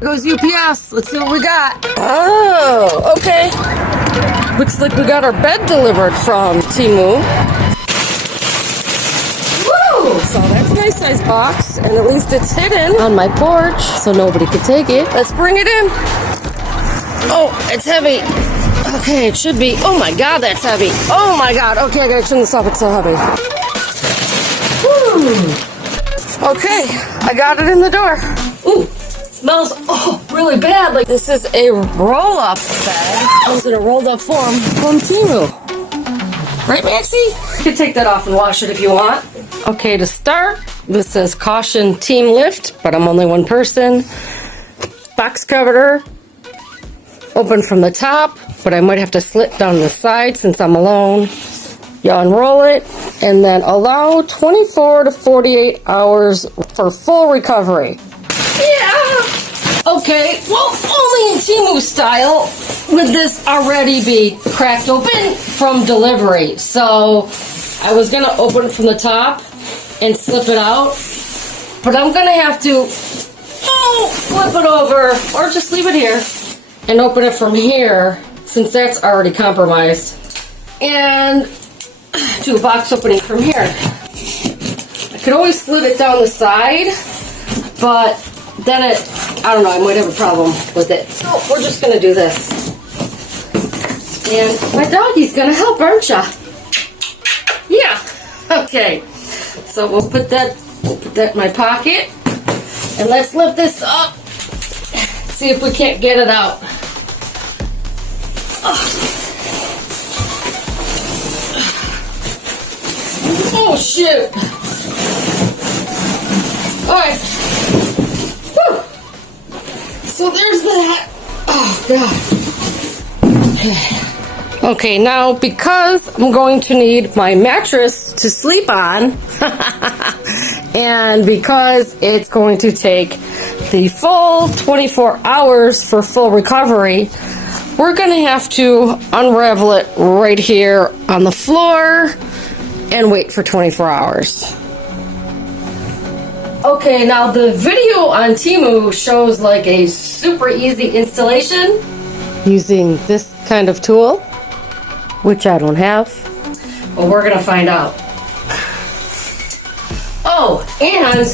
Goes UPS. Let's see what we got. Oh, okay. Looks like we got our bed delivered from TEMU. Woo! So that's a nice size box, and at least it's hidden on my porch, so nobody could take it. Let's bring it in. Oh, it's heavy. Okay, it should be. Oh my God, that's heavy. Oh my God. Okay, I gotta turn this off. It's so heavy. Woo! Okay, I got it in the door. Ooh. Smells really bad. Like this is a roll-up bag. Comes in a rolled-up form from TEMU. Right, Maxie? You can take that off and wash it if you want. Okay, to start, this says caution team lift, but I'm only one person. Box cover, open from the top, but I might have to slit down the side since I'm alone. You unroll it, and then allow 24 to 48 hours for full recovery. Yeah. Okay, well, only in TEMU style would this already be cracked open from delivery. So I was gonna open it from the top and slip it out, but I'm gonna have to flip it over or just leave it here and open it from here since that's already compromised, and do a box opening from here. I could always slit it down the side, but then I don't know, I might have a problem with it. So we're just gonna do this. And my doggy's gonna help, aren't ya? Yeah, okay. So we'll put that in my pocket. And let's lift this up. See if we can't get it out. Oh shoot. Alright. So there's that. Oh, God. Okay, now because I'm going to need my mattress to sleep on, and because it's going to take the full 24 hours for full recovery, we're going to have to unravel it right here on the floor and wait for 24 hours. Okay, now the video on TEMU shows like a super easy installation using this kind of tool, which I don't have. Well, we're gonna find out. Oh, and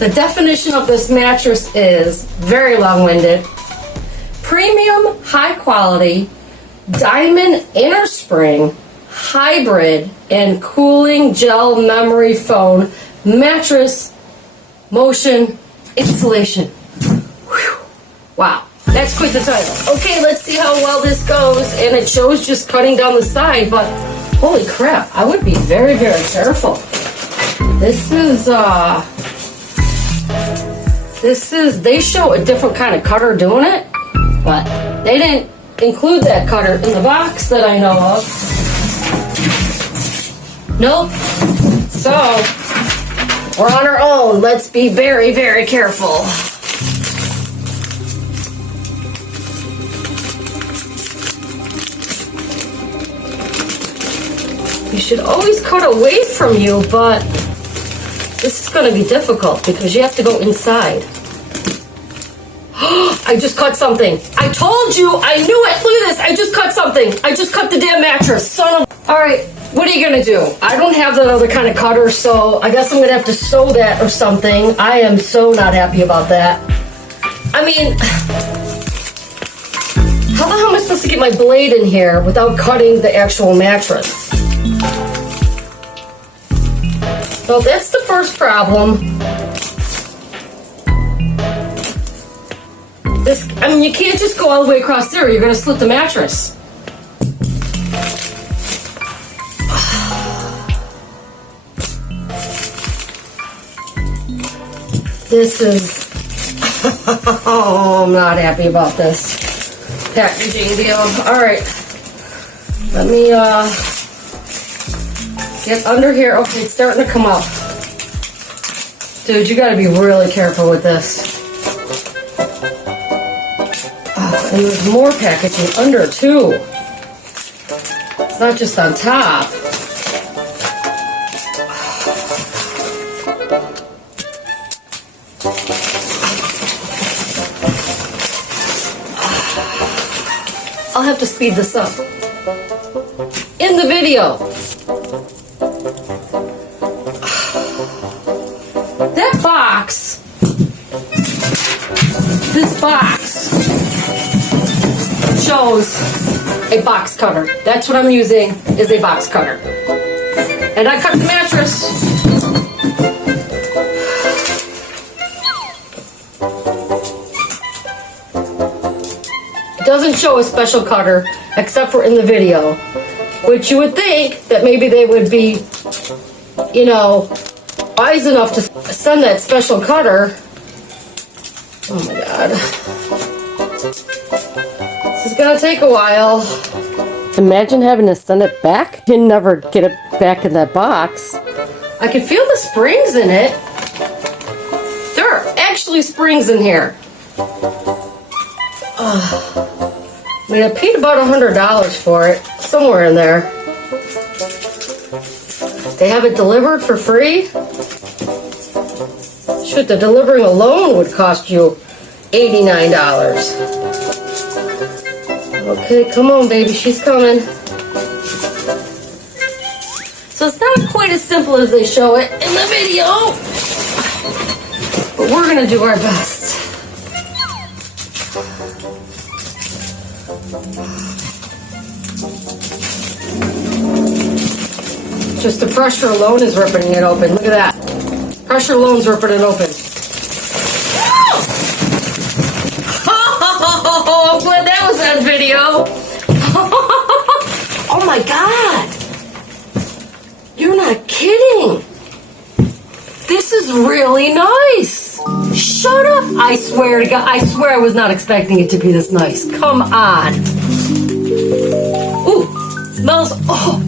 the definition of this mattress is very long-winded. Premium, high quality, diamond inner spring, hybrid, and cooling gel memory foam mattress motion insulation. Whew. Wow, that's quite the title. Okay, let's see how well this goes. And it shows just cutting down the side, but holy crap, I would be very, very careful. This is, they show a different kind of cutter doing it, but they didn't include that cutter in the box that I know of. Nope. So, we're on our own. Let's be very, very careful. You should always cut away from you, but this is going to be difficult because you have to go inside. I just cut something. I told you. I knew it. Look at this. I just cut something. I just cut the damn mattress. Son of... All right. What are you going to do? I don't have that other kind of cutter, so I guess I'm going to have to sew that or something. I am so not happy about that. I mean, how the hell am I supposed to get my blade in here without cutting the actual mattress? So that's the first problem. I mean, you can't just go all the way across there. You're going to split the mattress. This is... oh, I'm not happy about this packaging deal. All right. Let me get under here. Okay, it's starting to come up. Dude, you got to be really careful with this. Oh, and there's more packaging under, too. It's not just on top. I'll have to speed this up. In the video, that box, this box shows a box cutter. That's what I'm using, is a box cutter. And I cut the mattress. It doesn't show a special cutter, except for in the video, which you would think that maybe they would be, you know, wise enough to send that special cutter. Oh my God. This is gonna take a while. Imagine having to send it back. You can never get it back in that box. I can feel the springs in it. There are actually springs in here. I mean, I paid about $100 for it, somewhere in there. They have it delivered for free? Shoot, the delivering alone would cost you $89. Okay, come on, baby, she's coming. So it's not quite as simple as they show it in the video, but we're gonna do our best. Just the pressure alone is ripping it open. Look at that. Pressure alone's ripping it open. Oh, I'm glad that was on video. Oh my God. You're not kidding. This is really nice. Shut up. I swear to God, I swear I was not expecting it to be this nice. Come on. Ooh, smells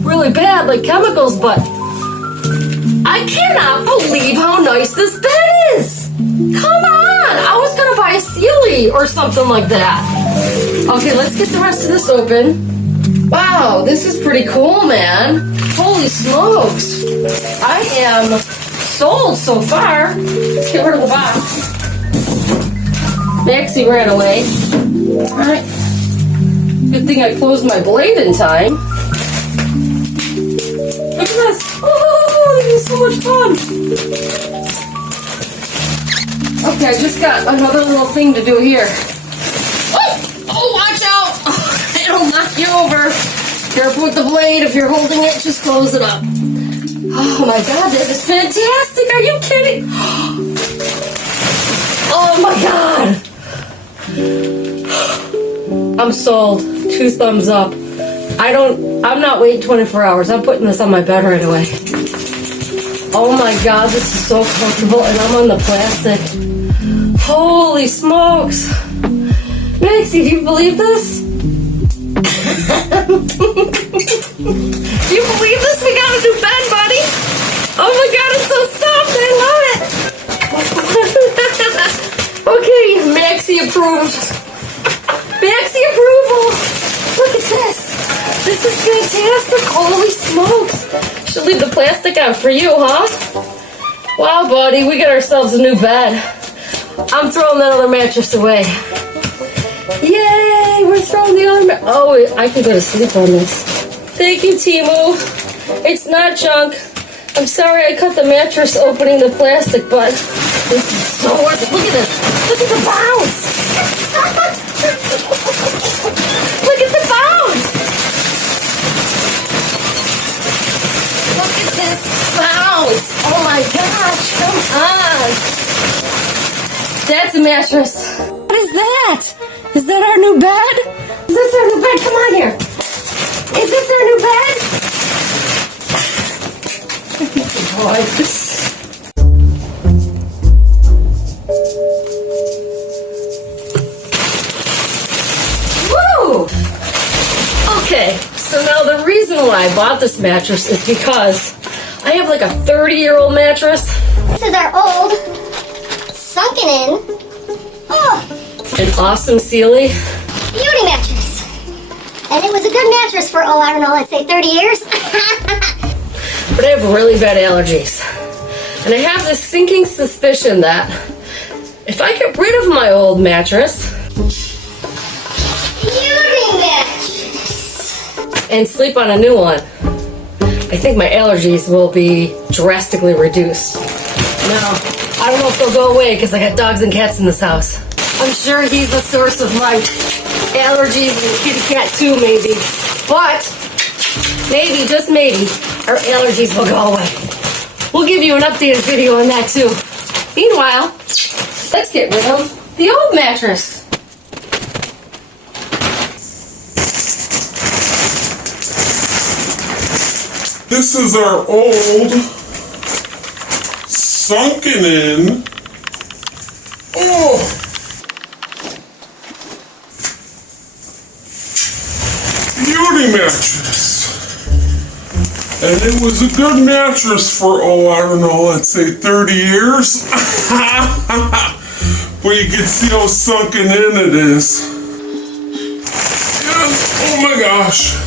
really bad, like chemicals, but I cannot believe how nice this bed is. Come on. I was going to buy a Sealy or something like that. Okay, let's get the rest of this open. Wow, this is pretty cool, man. Holy smokes. I am sold so far. Let's get rid of the box. Maxie ran away. All right. Good thing I closed my blade in time. Look at this. Oh, this is so much fun. Okay, I just got another little thing to do here. Oh, watch out. It'll knock you over. Careful with the blade. If you're holding it, just close it up. Oh my God, this is fantastic. Are you kidding? Oh my God. I'm sold. 2 thumbs up. I'm not waiting 24 hours. I'm putting this on my bed right away. Oh my God, this is so comfortable, and I'm on the plastic. Holy smokes. Maxie, do you believe this? Do you believe this? We got a new bed, buddy. Oh my God, it's so soft. I love it. Okay, Maxie approved. Maxie approval. Look at this. This is fantastic. Holy smokes. Should leave the plastic out for you, huh? Wow, buddy, we got ourselves a new bed. I'm throwing that other mattress away. Yay, we're throwing the other oh, I can go to sleep on this. Thank you, TEMU. It's not junk. I'm sorry I cut the mattress opening the plastic, but this is so worth it. Look at this. Look at the bounce. Look at the bounce. Look at this bounce. Oh my gosh, come on. That's a mattress. What is that? Is that our new bed? Is this our new bed? Come on here. Is this our new bed? Woo! Okay, so now the reason why I bought this mattress is because I have like a 30-year-old mattress. This is our old, sunken in, An awesome Sealy. beauty mattress. And it was a good mattress for, I don't know, let's say 30 years. But I have really bad allergies. And I have this sinking suspicion that if I get rid of my old mattress, Beauty mattress. and sleep on a new one, I think my allergies will be drastically reduced. Now, I don't know if they'll go away because I got dogs and cats in this house. I'm sure he's a source of my allergies and kitty cat too, maybe. But maybe, just maybe, our allergies will go away. We'll give you an updated video on that too. Meanwhile, let's get rid of the old mattress. This is our old, sunken in, beauty mattress. And it was a good mattress for, I don't know, let's say 30 years. But you can see how sunken in it is. And, oh my gosh.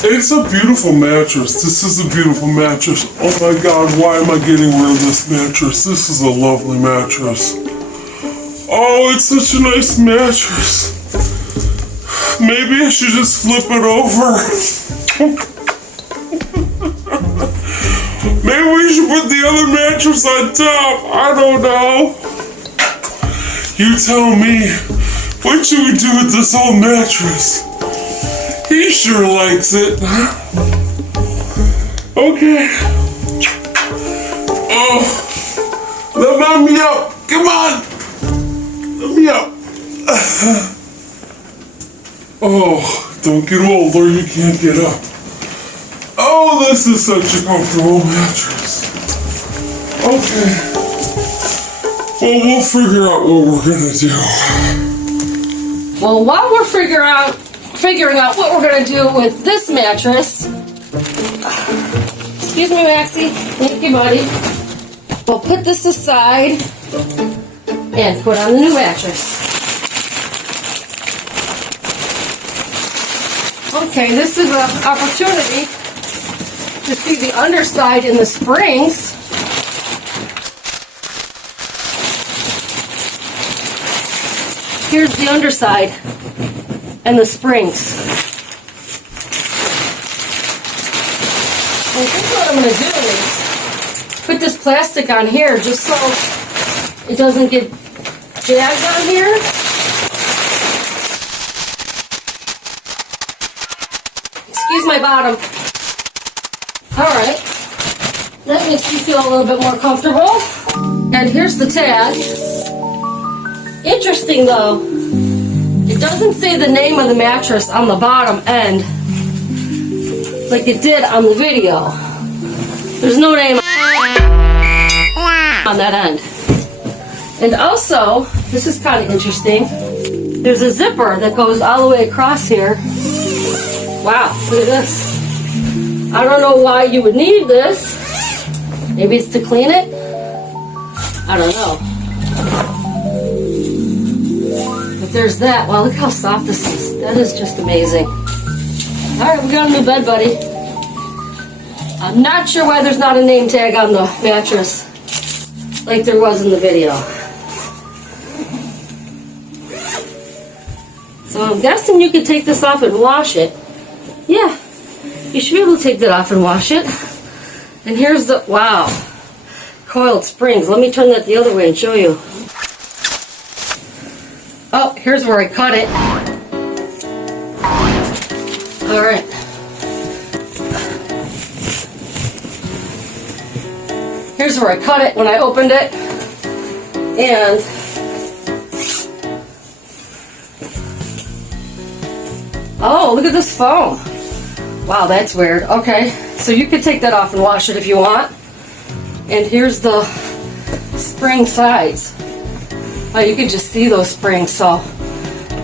It's a beautiful mattress. This is a beautiful mattress. Oh my God, why am I getting rid of this mattress? This is a lovely mattress. Oh, it's such a nice mattress. Maybe I should just flip it over. Maybe we should put the other mattress on top. I don't know. You tell me. What should we do with this old mattress? He sure likes it. Okay. Oh, let me up. Come on. Let me up. Oh, don't get old or you can't get up. Oh, this is such a comfortable mattress. Okay. Well, we'll figure out what we're gonna do. Well, while we're figuring out what we're going to do with this mattress. Excuse me, Maxie. Thank you, buddy. We'll put this aside and put on the new mattress. Okay, this is an opportunity to see the underside in the springs. Here's the underside and the springs. I think what I'm going to do is put this plastic on here just so it doesn't get jagged on here. Excuse my bottom. Alright, that makes you feel a little bit more comfortable. And here's the tag. Interesting though, it doesn't say the name of the mattress on the bottom end like it did on the video. There's no name on that end. And also, this is kind of interesting, there's a zipper that goes all the way across here. Wow, look at this. I don't know why you would need this. Maybe it's to clean it? I don't know. But there's that. Wow, look how soft this is. That is just amazing. Alright, we got a new bed, buddy. I'm not sure why there's not a name tag on the mattress like there was in the video. So I'm guessing you could take this off and wash it. Yeah, you should be able to take that off and wash it. And here's the, wow, coiled springs. Let me turn that the other way and show you. Oh, here's where I cut it. All right. Here's where I cut it when I opened it. And oh, look at this foam. Wow, that's weird. Okay, so you could take that off and wash it if you want. And here's the spring sides. Oh, you can just see those springs. So,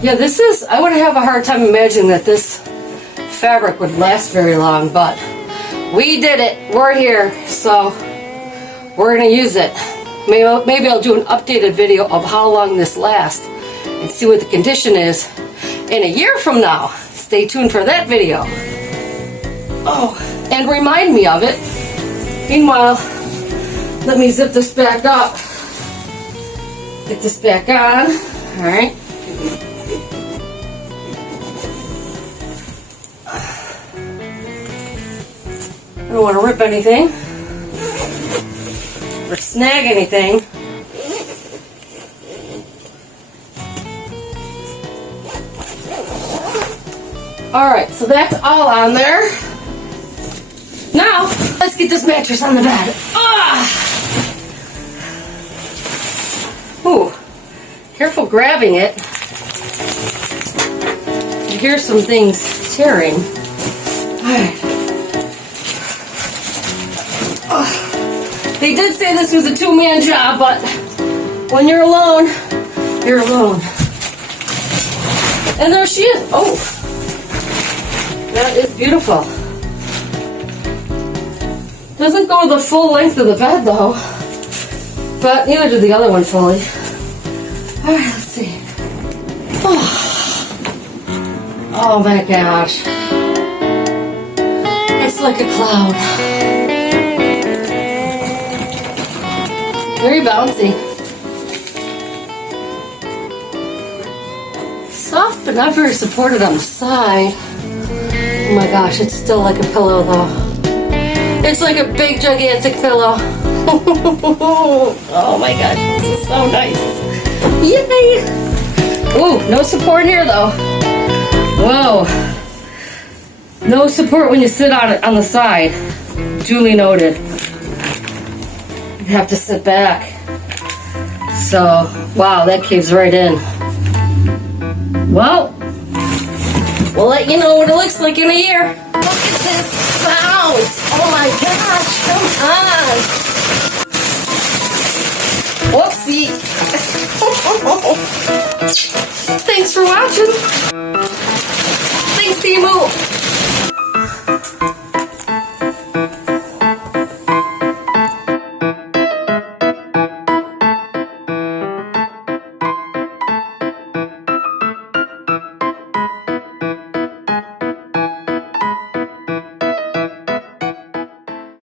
yeah, this is, I would have a hard time imagining that this fabric would last very long, but we did it. We're here, so we're going to use it. Maybe I'll do an updated video of how long this lasts and see what the condition is in a year from now. Stay tuned for that video. Oh, and remind me of it. Meanwhile, let me zip this back up. Get this back on. Alright. don't want to rip anything or snag anything. Alright, so that's all on there. Now, let's get this mattress on the bed. Ooh, careful grabbing it. You hear some things tearing. Alright. They did say this was a two-man job, but when you're alone, you're alone. And there she is. Oh, that is beautiful. Doesn't go the full length of the bed though, but neither did the other one fully. All right, let's see. Oh my gosh, it's like a cloud. Very bouncy. Soft but not very supported on the side. Oh my gosh, it's still like a pillow though. It's like a big gigantic pillow. Oh my gosh, this is so nice. Yay! Ooh, no support here though. Whoa. No support when you sit on it on the side. Duly noted. You have to sit back. So, wow, that caves right in. Well, we'll let you know what it looks like in a year. Look at this bounce. Oh my gosh, come on. Whoopsie. Thanks for watching. Thanks, TEMU.